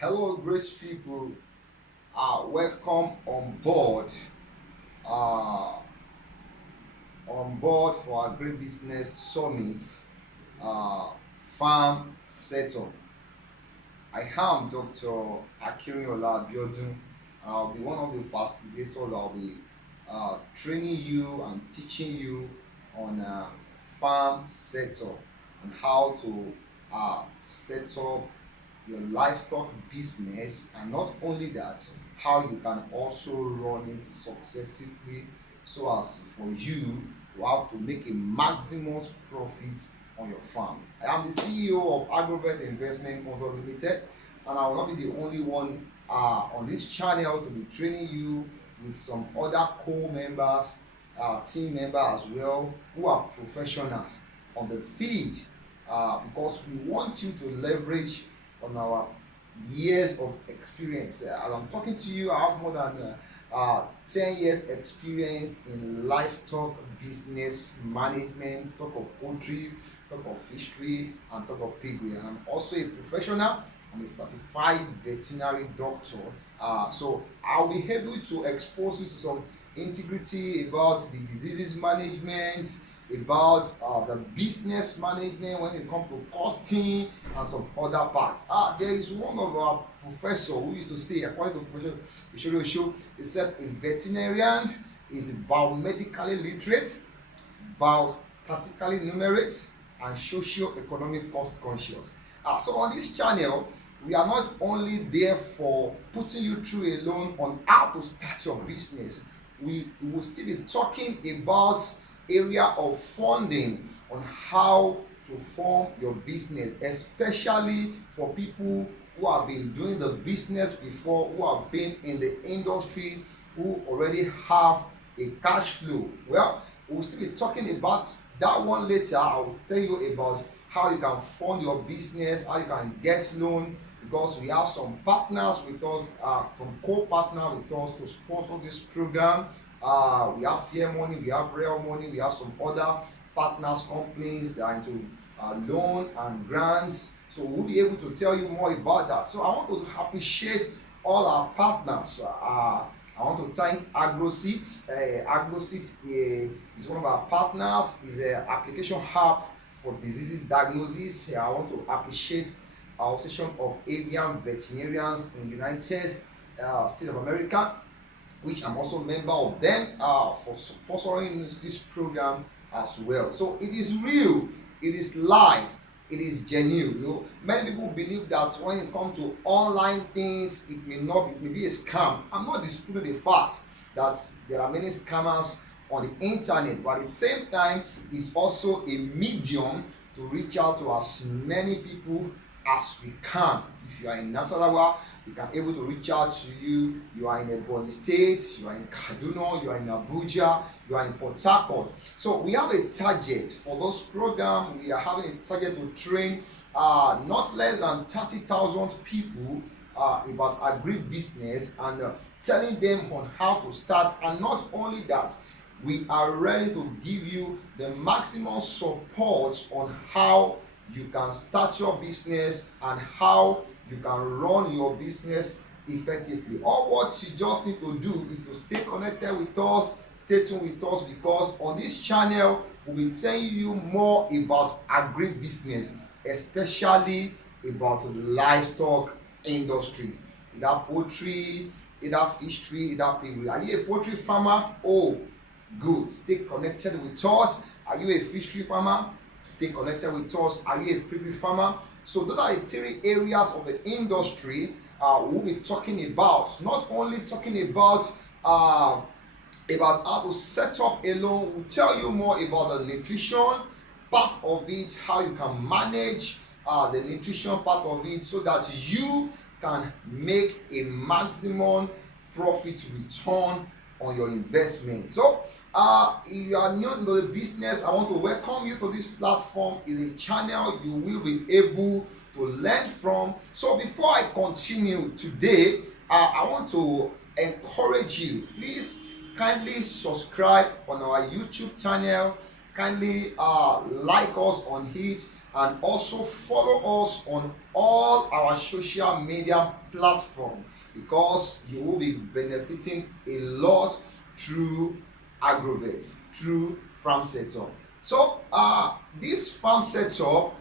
Hello, great people. Welcome uh, on board for our Great Business Summit Farm Setup. I am Dr. Akinriola Abiodun. I'll be one of the facilitators. I'll be training you and teaching you on farm setup and how to set up your livestock business, and not only that, how you can also run it successfully so as for you to have to make a maximum profit on your farm. I am the CEO of Agrovet Investment Consult Limited, and I will not be the only one on this channel to be training you with some other co-members, team members as well, who are professionals on the field, because we want you to leverage on our years of experience. As I'm talking to you, I have more than 10 years experience in livestock business management, talk of poultry, talk of fishery, and talk of piggery. And I'm also a professional. I'm a certified veterinary doctor. So I'll be able to expose you to some integrity about the diseases management, about the business management when it comes to costing and some other parts. There is one of our professor who used to say, according to Professor Ishoro, he said a veterinarian is biomedically literate, biostatistically numerate, and socio-economic cost conscious. So on this channel, we are not only there for putting you through a loan on how to start your business. We will still be talking about area of funding on how to form your business, especially for people who have been doing the business before, who have been in the industry, who already have a cash flow. Well, we'll still be talking about that one later. I will tell you about how you can fund your business, how you can get loan, because we have some partners with us, some co-partner with us to sponsor this program. We have Fair Money, we have Real Money, we have some other partners, companies that are into loan and grants. So we'll be able to tell you more about that. So I want to appreciate all our partners. I want to thank AgroSeed. AgroSeed is one of our partners. Is an application hub for diseases diagnosis. I want to appreciate our Association of Avian Veterinarians in United States of America, which I'm also a member of them, for sponsoring this program as well. So it is real, it is live, it is genuine. Many people believe that when it comes to online things, it may be a scam. I'm not disputing the fact that there are many scammers on the internet, but at the same time, it's also a medium to reach out to as many people as we can. If you are in Nasarawa, we can able to reach out to you. You are in Ebonyi State, you are in Kaduna, you are in Abuja, you are in Port Harcourt. So we have a target for those programs. We are having a target to train not less than 30,000 people about agribusiness, and telling them on how to start. And not only that, we are ready to give you the maximum support on how you can start your business and how you can run your business effectively. All what you just need to do is to stay connected with us, stay tuned with us, because on this channel we'll be telling you more about agribusiness, especially about the livestock industry, either poultry, either fishery, either piggery. Are you a poultry farmer? Oh, good. Stay connected with us. Are you a fishery farmer? Stay connected with us. Are you a piggery farmer? So those are the three areas of the industry we'll be talking about. Not only talking about how to set up a loan, we'll tell you more about the nutrition part of it, how you can manage the nutrition part of it, so that you can make a maximum profit return on your investment. So if you are new into the business, I want to welcome you to this platform. Is a channel you will be able to learn from. So before I continue today, I want to encourage you, please kindly subscribe on our YouTube channel, kindly like us on it, and also follow us on all our social media platform, because you will be benefiting a lot through agrovet, through farm setup. So this farm setup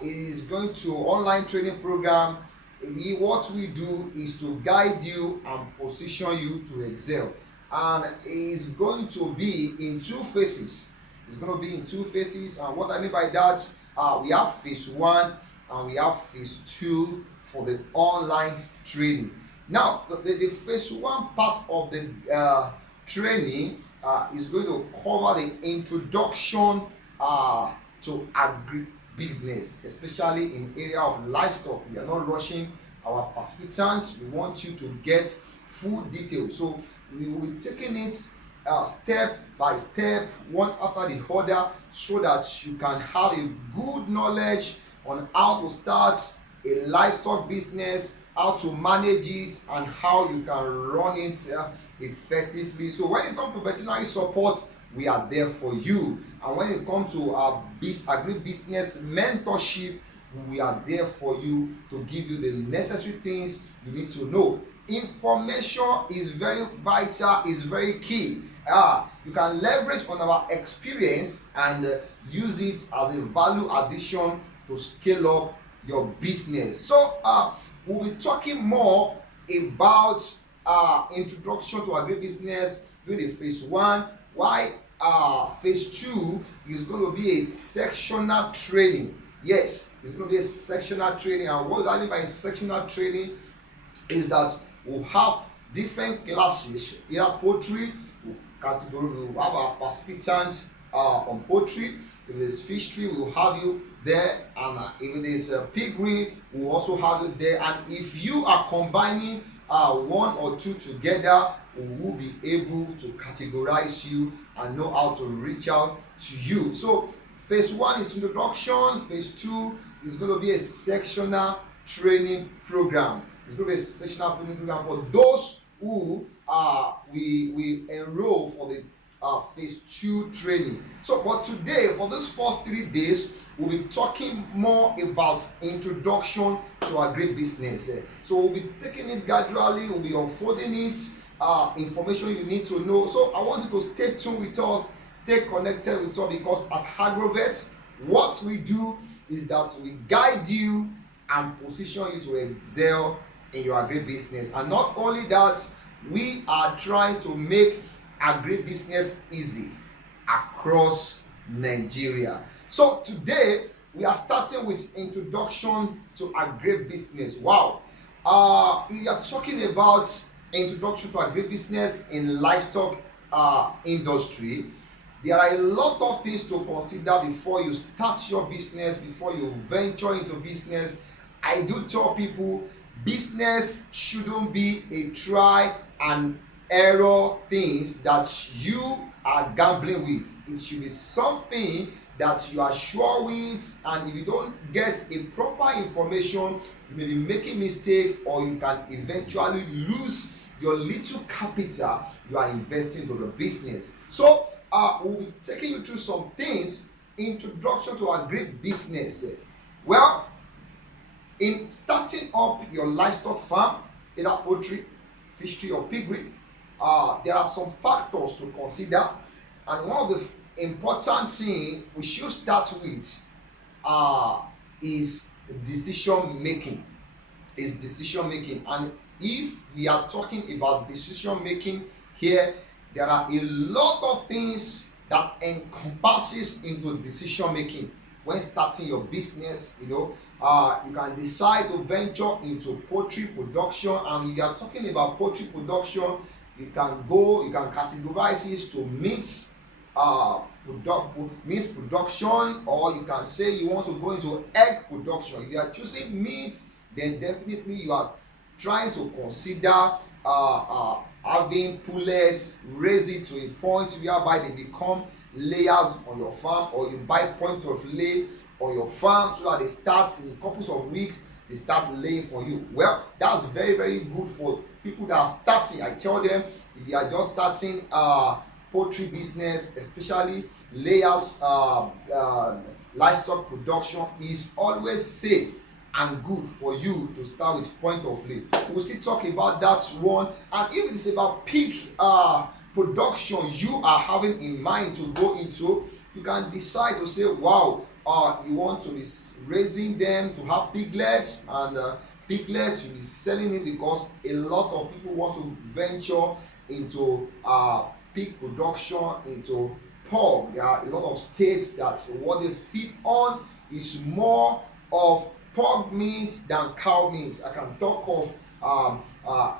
is going to online training program. What we do is to guide you and position you to excel, and it's going to be in two phases. It's going to be in two phases, and what I mean by that, we have phase one and we have phase two for the online training. Now the phase one part of the training is going to cover the introduction to agribusiness, especially in area of livestock. We are not rushing our participants. We want you to get full details. So we will be taking it step by step, one after the other, so that you can have a good knowledge on how to start a livestock business, how to manage it, and how you can run it effectively. So when it comes to veterinary support, we are there for you, and when it comes to our agribusiness mentorship, we are there for you to give you the necessary things you need to know. Information is very vital, is very key. You can leverage on our experience and use it as a value addition to scale up your business. So we'll be talking more about introduction to agribusiness during the phase one, why phase two is going to be a sectional training. Yes, it's going to be a sectional training. And what I mean by sectional training is that we'll have different classes. Either poultry category, we will have our participants on poultry. If there's fishery, we will have you there, and if there's piggery, we will also have you there. And if you are combining one or two together, we will be able to categorize you and know how to reach out to you. So phase one is introduction. Phase two is going to be a sectional training program. It's going to be a sectional training program for those who we enroll for the phase two training. So but today, for this first 3 days, we'll be talking more about introduction to agribusiness. So we'll be taking it gradually, we'll be unfolding it, information you need to know. So I want you to stay tuned with us, stay connected with us, because at agrovet, what we do is that we guide you and position you to excel in your agribusiness. And not only that, we are trying to make agribusiness easy across Nigeria. So today we are starting with introduction to agribusiness. Wow. If you are talking about introduction to agribusiness in livestock industry, there are a lot of things to consider before you start your business, before you venture into business. I do tell people business shouldn't be a try and error things that you are gambling with. It should be something that you are sure with, and if you don't get a proper information, you may be making mistake, or you can eventually lose your little capital you are investing into the business. So we'll be taking you through some things. Introduction to agribusiness. Well, in starting up your livestock farm, either poultry, fishery, or piggery, there are some factors to consider, and one of the important thing we should start with is decision making. And if we are talking about decision making here, there are a lot of things that encompasses into decision making when starting your business. You can decide to venture into poultry production, and if you are talking about poultry production, you can categorize it to meat production, or you can say you want to go into egg production. If you are choosing meat, then definitely you are trying to consider having pullets, raise it to a point whereby they become layers on your farm, or you buy point of lay on your farm so that they start in a couple of weeks, they start laying for you. Well, that's very, very good for people that are starting. I tell them, if you are just starting poultry business, especially layers livestock production is always safe and good for you to start with point of lay. We'll still talk about that one. And if it's about pig production you are having in mind to go into, you can decide to say, wow, you want to be raising them to have piglets, and piglets you'll be selling it because a lot of people want to venture into pig production, into pork. There are a lot of states that what they feed on is more of pork meat than cow meat. I can talk of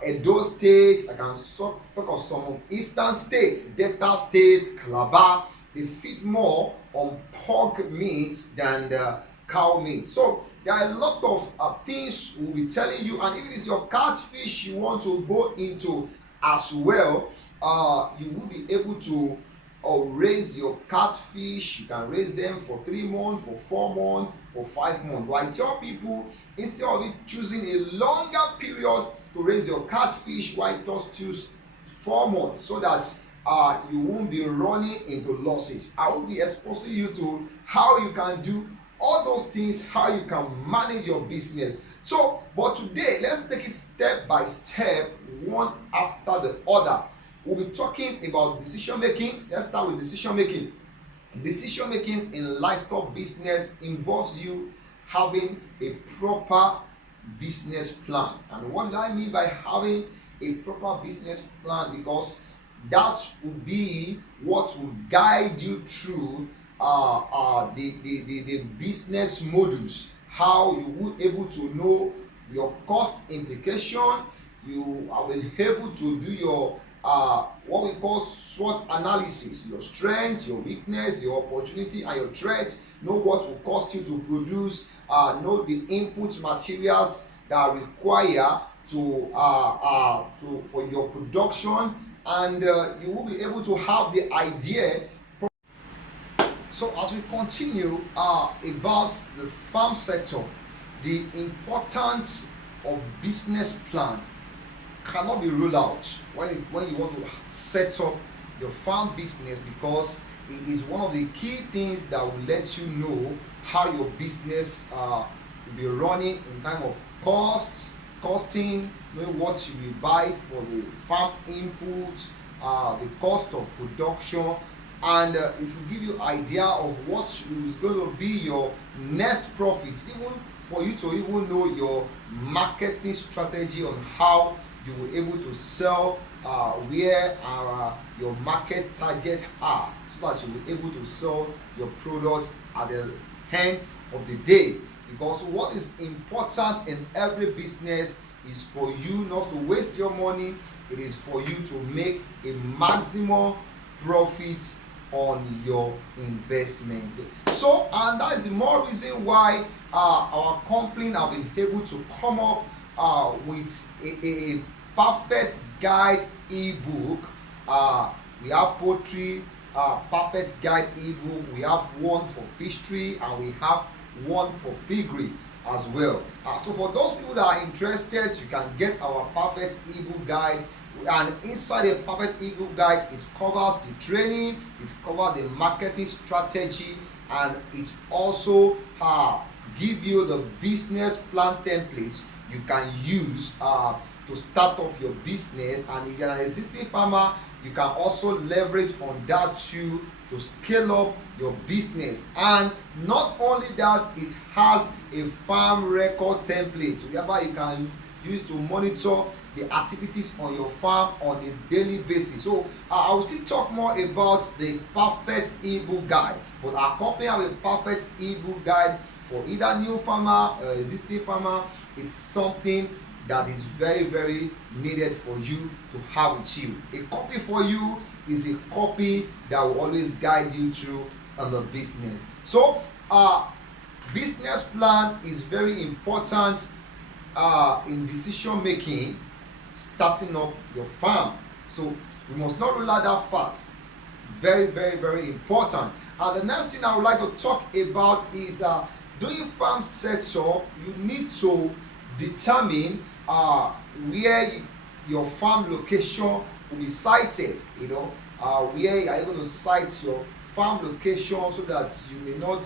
Edo State, I can talk of some eastern states, Delta State, Calabar. They feed more on pork meat than the cow meat. So there are a lot of things we'll be telling you, and if it is your catfish you want to go into as well, you will be able to raise your catfish. You can raise them for 3 months, for 4 months, for 5 months. But I tell people, instead of it choosing a longer period to raise your catfish, why just choose 4 months, so that you won't be running into losses. I will be exposing you to how you can do all those things, how you can manage your business. So, but today, let's take it step by step, one after the other. We'll be talking about decision making. Let's start with decision making. Decision making in livestock business involves you having a proper business plan. And what do I mean by having a proper business plan? Because that will be what will guide you through the business models, how you will able to know your cost implication. You are able to do your what we call SWOT analysis, your strengths, your weakness, your opportunity, and your threats. Know what will cost you to produce, know the input materials that are required to for your production, and you will be able to have the idea. So as we continue about the farm sector, the importance of business plan cannot be ruled out when you want to set up your farm business, because it is one of the key things that will let you know how your business will be running in time of costing, knowing what you will buy for the farm input, the cost of production, and it will give you idea of what is going to be your next profit, even for you to even know your marketing strategy on how you will able to sell where your market targets are, so that you will able to sell your product at the end of the day. Because what is important in every business is for you not to waste your money. It is for you to make a maximum profit on your investment. So, and that is the more reason why our company have been able to come up with a perfect guide ebook. We have poultry perfect guide ebook. We have one for fishery, and we have one for piggery as well. So for those people that are interested, you can get our perfect ebook guide. And inside a perfect ebook guide, it covers the training, it covers the marketing strategy, and it also give you the business plan templates you can use to start up your business. And if you're an existing farmer, you can also leverage on that too to scale up your business. And not only that, it has a farm record template whereby you can use to monitor the activities on your farm on a daily basis. So I will still talk more about the perfect ebook guide, but our company have a perfect ebook guide for either new farmer or existing farmer. It's something that is very, very needed for you to have with you. A copy for you is a copy that will always guide you through the business. So business plan is very important in decision making, starting up your farm. So we must not rule out that fact. Very, very, very important. And the next thing I would like to talk about is doing farm setup. You need to determine where your farm location will be sited. Where you are able to site your farm location, so that you may not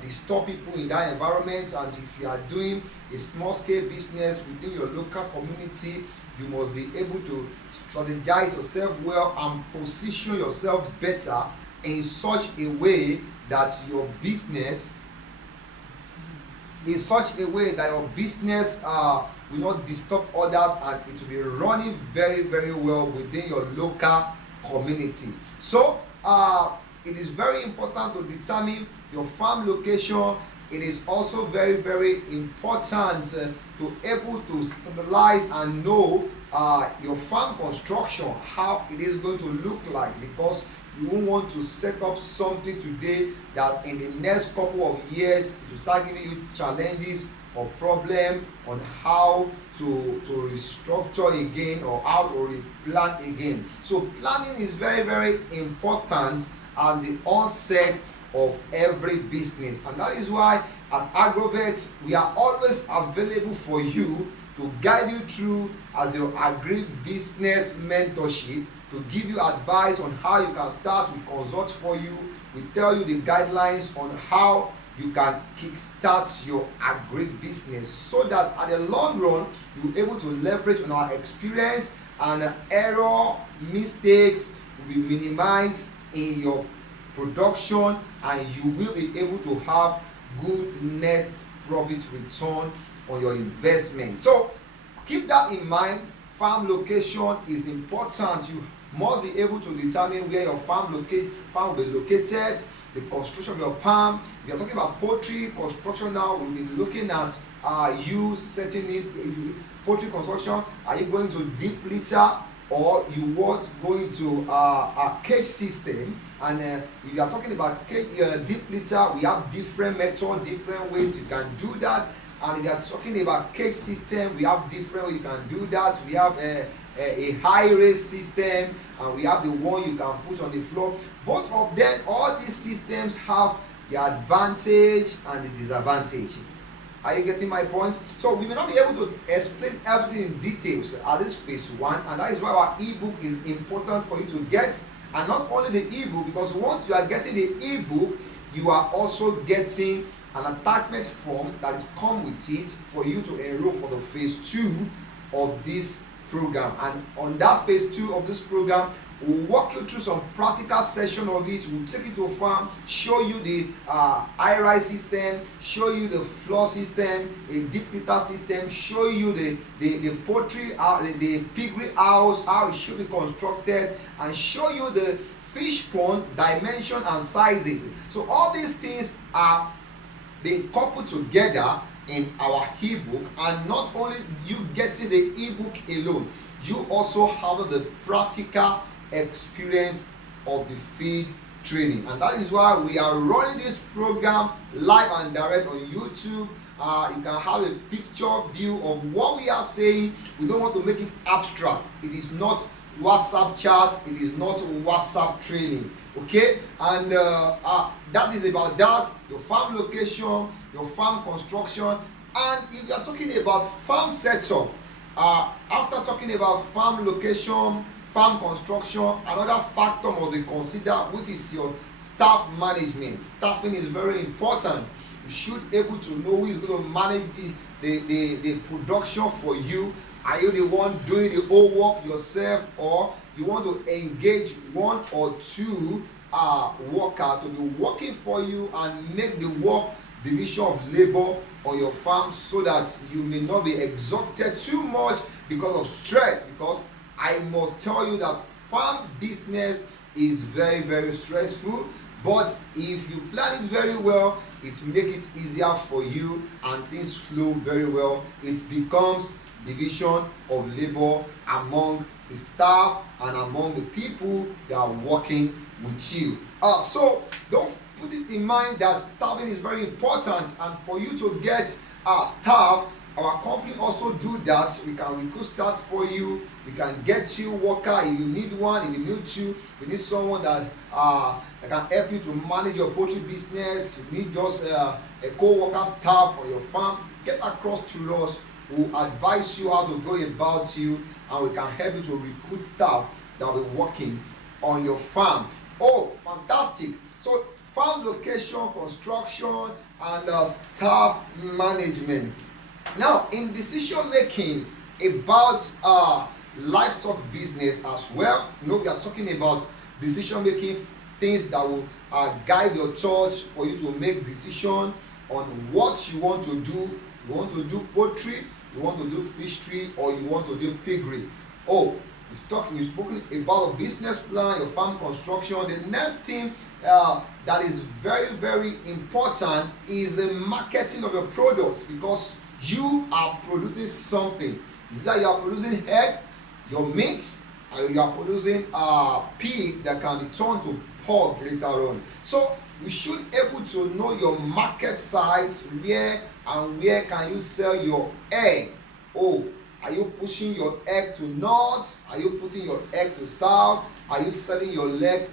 disturb people in that environment. And if you are doing a small scale business within your local community, you must be able to strategize yourself well and position yourself better in such a way that your business will not disturb others, and it will be running very very well within your local community. So it is very important to determine your farm location. It is also very very important to able to standardize and know your farm construction, how it is going to look like, because you won't want to set up something today that in the next couple of years to start giving you challenges or problem on how to restructure again or how to replan again. So planning is very very important at the onset of every business, and that is why at Agrovet we are always available for you to guide you through as your agri-business mentorship, to give you advice on how you can start. We consult for you, we tell you the guidelines on how you can kickstart your agri-business, so that at the long run you're able to leverage on our experience, and error mistakes will be minimized in your production, and you will be able to have good next profit return on your investment. So keep that in mind. Farm location is important. You must be able to determine where your farm will be located, the construction of your farm. If you're talking about poultry construction now, we'll be looking at you setting it, poultry construction. Are you going to deep litter, or you want going to a cage system? And if you are talking about deep litter, we have different methods, different ways you can do that. And if you are talking about cage system, we have different ways you can do that. We have a high raise system, and we have the one you can put on the floor. Both of them, all these systems have the advantage and the disadvantage. Are you getting my point? So we may not be able to explain everything in details at this phase one, and that is why our ebook is important for you to get. And not only the ebook, because once you are getting the ebook, you are also getting an attachment form that is come with it for you to enroll for the phase 2 of this program. And on that phase 2 of this program, we'll walk you through some practical session of it. We'll take you to a farm, show you the high-rise system, show you the floor system, a deep litter system, show you the poultry, the piggery house, how it should be constructed, and show you the fish pond dimension and sizes. So all these things are being coupled together in our ebook. And not only you getting the ebook alone, you also have the practical experience of the feed training. And that is why we are running this program live and direct on YouTube. You can have a picture view of what we are saying. We don't want to make it abstract. It is not WhatsApp chat, it is not WhatsApp training. Okay, and that is about that, your farm location, your farm construction. And if you are talking about farm setup, after talking about farm location, farm construction, another factor must be considered, which is your staff management. Staffing is very important. You should be able to know who is going to manage the production for you. Are you the one doing the whole work yourself, or you want to engage one or two workers to be working for you and make the work division of labor on your farm, so that you may not be exhausted too much because of stress? Because I must tell you that farm business is very very stressful, but if you plan it very well, it make it easier for you and things flow very well. It becomes division of labor among the staff and among the people that are working with you. So don't put it in mind that staffing is very important, and for you to get staff, our company also do that. We can recruit staff for you, we can get you worker if you need one, if you need two, you need someone that can help you to manage your poultry business, you need just a co-worker staff on your farm, get across to us. We'll advise you how to go about you, and we can help you to recruit staff that will be working on your farm. Oh, fantastic. So farm location, construction, and staff management. Now, in decision making about livestock business as well, we are talking about decision making, things that will guide your thoughts for you to make decision on what you want to do. You want to do poultry, you want to do fishery, or you want to do piggery. Oh, we've spoken about a business plan, your farm construction. The next thing that is very, very important is the marketing of your products, because you are producing something. Is that you are producing egg, your meat, and you are producing pig that can be turned to pork later on. So you should able to know your market size, where can you sell your egg. Oh, are you pushing your egg to north? Are you putting your egg to south? Are you selling your egg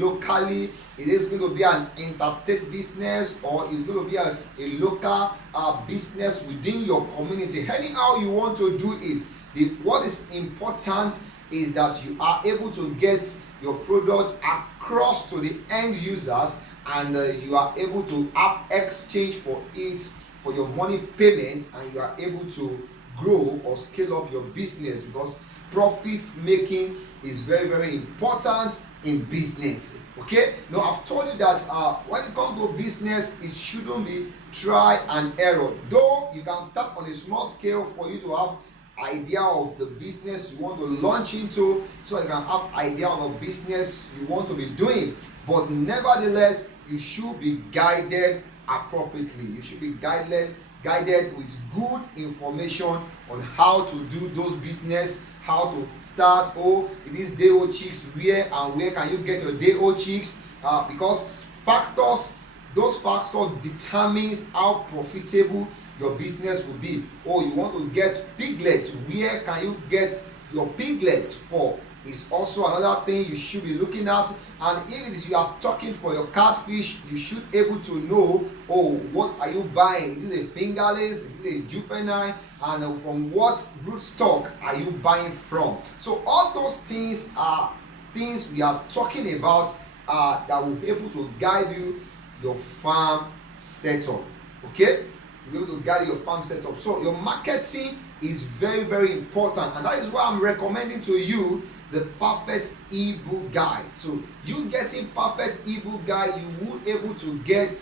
locally? Is it going to be an interstate business, or is it going to be a local business within your community? Anyhow you want to do it, what is important is that you are able to get your product across to the end users, and you are able to have exchange for it, for your money payments, and you are able to grow or scale up your business, because profit making is very, very important in business. Okay, now I've told you that when it comes to business, it shouldn't be try and error, though you can start on a small scale for you to have idea of the business you want to launch into, so you can have idea of the business you want to be doing. But nevertheless, you should be guided appropriately. You should be guided with good information on how to do those business, how to start. Oh, it is day old chicks, where can you get your day old chicks, because those factors determines how profitable your business will be. Oh, you want to get piglets, where can you get your piglets for, is also another thing you should be looking at. And if it is you are stocking for your catfish, you should able to know, oh, what are you buying? Is it a fingerless, is it a juvenile, and from what brood stock are you buying from? So all those things are things we are talking about that will be able to guide you your farm setup. Okay, you'll be able to guide your farm setup. So your marketing is very, very important, and that is why I'm recommending to you the perfect ebook guide. So you getting perfect ebook guide, you will able to get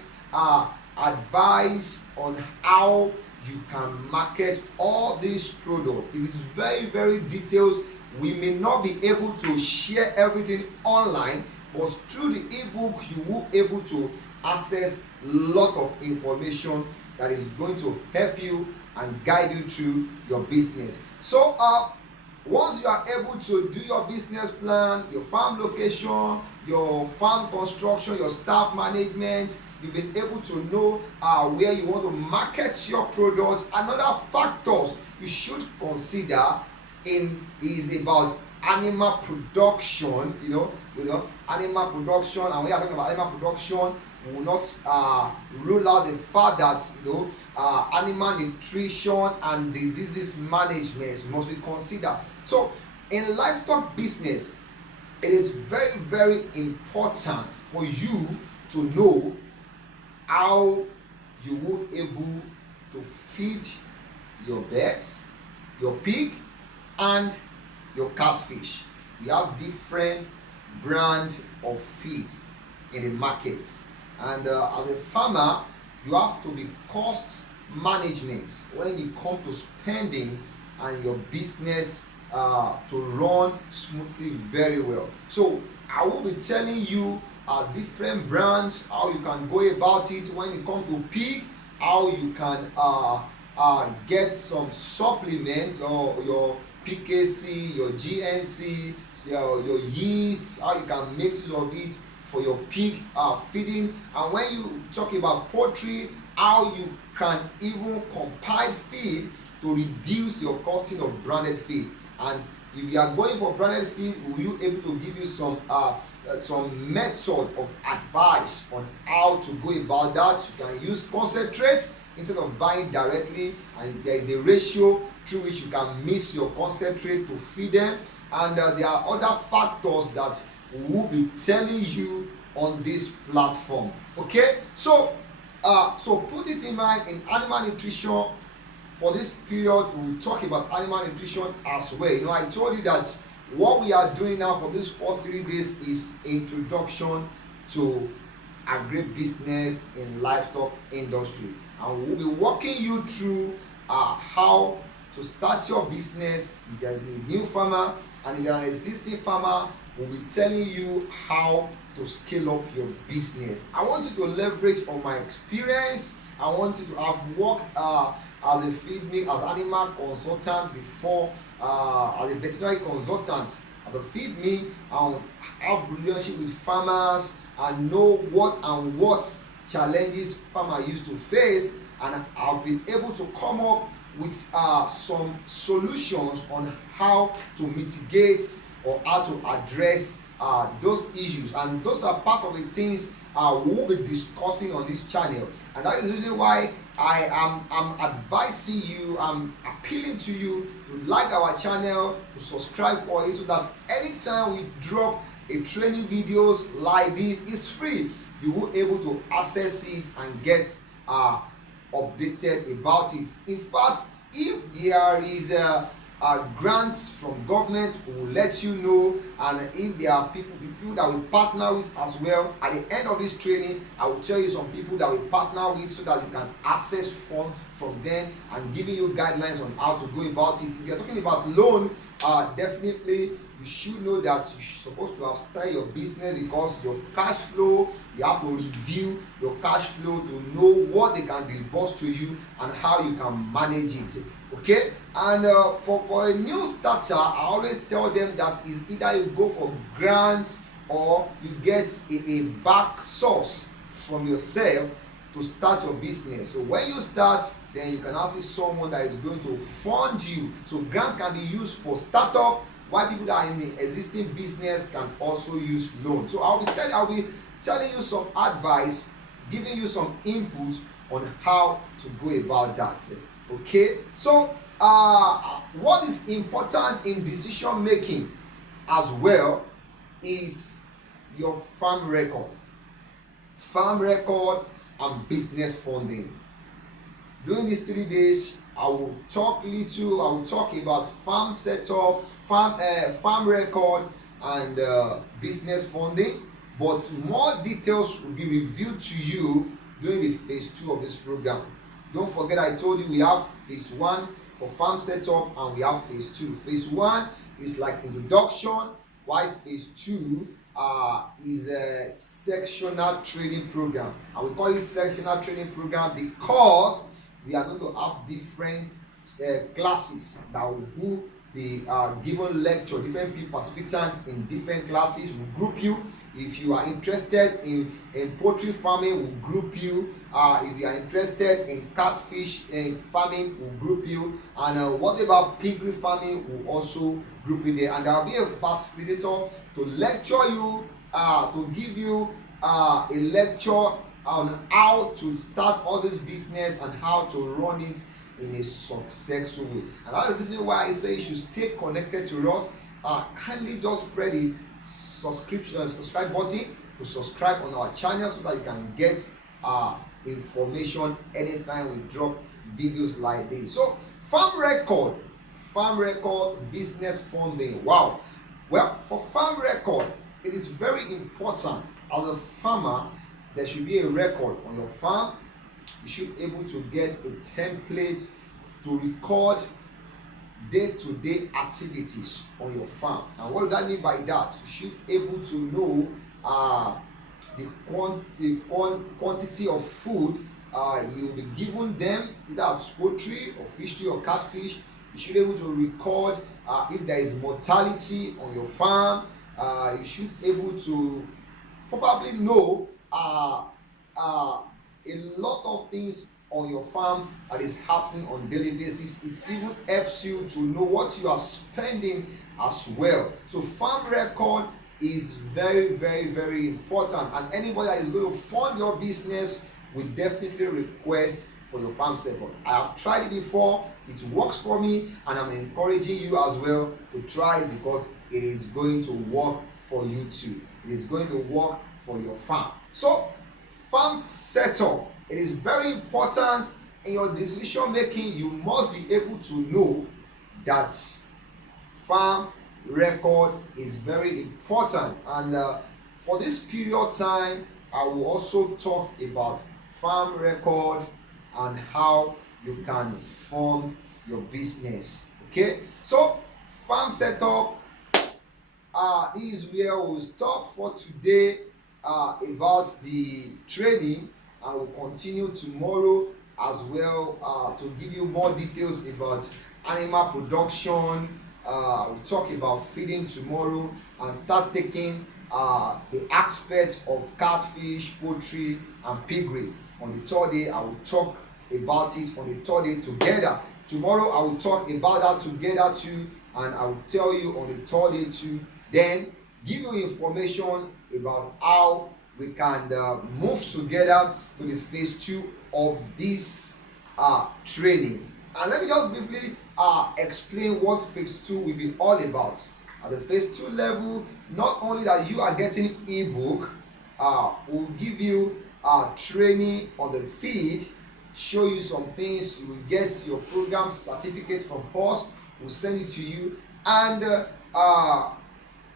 advice on how you can market all these products. It is very, very detailed. We may not be able to share everything online, but through the ebook you will able to access lot of information that is going to help you and guide you through your business. So once you are able to do your business plan, your farm location, your farm construction, your staff management, you've been able to know where you want to market your product. Another factors you should consider is about animal production. Animal production, and when you are talking about animal production, we will not rule out the fact that animal nutrition and diseases management must be considered. So in livestock business, it is very, very important for you to know how you will able to feed your birds, your pig, and your catfish. We have different brand of feeds in the market, and as a farmer, you have to be cost management when it comes to spending and your business to run smoothly very well. So I will be telling you different brands, how you can go about it. When it comes to pig, how you can get some supplements, or your PKC, your GNC, your yeast, how you can make use of it for your pig feeding. And when you talk about poultry, how you can even compile feed to reduce your costing of branded feed. And if you are going for branded feed, will you able to give you some method of advice on how to go about that. You can use concentrates instead of buying directly, and there is a ratio through which you can mix your concentrate to feed them. And there are other factors that will be telling you on this platform. Okay, so put it in mind, in animal nutrition, for this period we will talk about animal nutrition as well. I told you that what we are doing now for this first 3 days is introduction to agribusiness in livestock industry, and we'll be walking you through how to start your business if you're a new farmer, and if you're an existing farmer, we'll be telling you how to scale up your business. I want you to leverage on my experience. I want you to have worked as a feed me as animal consultant before, as a veterinary consultant at the feed me, and have relationship with farmers and know what challenges farmers used to face, and I've been able to come up with some solutions on how to mitigate or how to address those issues, and those are part of the things we will be discussing on this channel. And that is the reason why I'm advising you, I'm appealing to you to like our channel, to subscribe for it, so that anytime we drop a training videos like this, it's free. You will able to access it and get updated about it. In fact, if there is grants from government, we will let you know, and if there are people that we partner with as well, at the end of this training I will tell you some people that we partner with, so that you can access funds from them, and giving you guidelines on how to go about it. If you're talking about loan, definitely you should know that you're supposed to have started your business, because your cash flow, you have to review your cash flow to know what they can disburse to you and how you can manage it. Okay, and for a new starter, I always tell them that is either you go for grants or you get a back source from yourself to start your business. So when you start, then you can ask someone that is going to fund you. So grants can be used for startup, while people that are in the existing business can also use loans. So I'll be telling you some advice, giving you some input on how to go about that. Okay, so what is important in decision making as well is your farm record and business funding. During these 3 days, I will talk about farm setup, farm record, and business funding, but more details will be revealed to you during the phase 2 of this program. Don't forget, I told you we have phase 1 for farm setup, and we have phase 2. Phase 1 is like introduction, while phase 2 is a sectional training program. And we call it sectional training program because we are going to have different classes that will be given lecture. Different people, participants in different classes will group you. If you are interested in poultry farming, we'll group you. If you are interested in catfish farming, we'll group you. And what about piggery farming, we'll also group you there. And there will be a facilitator to lecture you, to give you a lecture on how to start all this business and how to run it in a successful way. And that is the reason why I say you should stay connected to us. Kindly just press the subscribe button to subscribe on our channel, so that you can get information anytime we drop videos like this. So farm record, business funding. Wow. Well, for farm record, it is very important. As a farmer, there should be a record on your farm. You should be able to get a template to record day-to-day activities on your farm. And what does that mean by that? You should be able to know the quantity of food you will be giving them, either as poultry or fishery or catfish. You should be able to record if there is mortality on your farm. You should be able to probably know a lot of things on your farm that is happening on daily basis. It even helps you to know what you are spending as well. So farm record is very, very, very important, and anybody that is going to fund your business will definitely request for your farm record. I have tried it before, it works for me, and I'm encouraging you as well to try it, because it is going to work for you too. It is going to work for your farm. So farm setup, it is very important in your decision making. You must be able to know that farm record is very important. And for this period time, I will also talk about farm record and how you can fund your business. Okay, so farm setup, this is where we'll stop for today about the training, and we'll continue tomorrow as well to give you more details about animal production. We'll talk about feeding tomorrow and start taking the aspect of catfish, poultry, and piggery. On the third day, I will talk about it on the third day together. Tomorrow, I will talk about that together too, and I will tell you on the third day too. Then give you information about how we can move together to the phase 2 of this training. And let me just briefly explain what phase 2 will be all about. At the phase 2 level, not only that you are getting ebook, we'll give you training on the field, show you some things. You will get your program certificate from us. We'll send it to you, and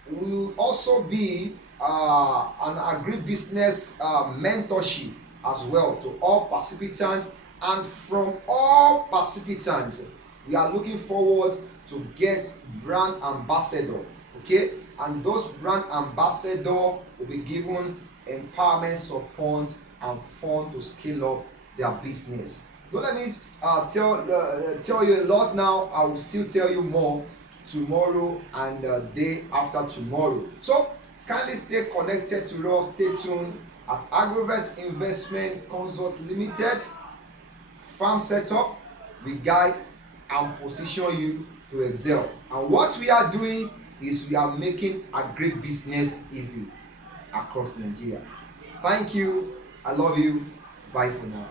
will also be an agribusiness mentorship as well to all participants. And from all participants, we are looking forward to get brand ambassador. Okay, and those brand ambassador will be given empowerment support and fund to scale up their business. Don't let me tell you a lot now. I will still tell you more tomorrow and day after tomorrow. So kindly stay connected to us. Stay tuned at Agrovet Investment Consult Limited. Farm setup, we guide and position you to excel. And what we are doing is we are making agribusiness easy across Nigeria. Thank you. I love you. Bye for now.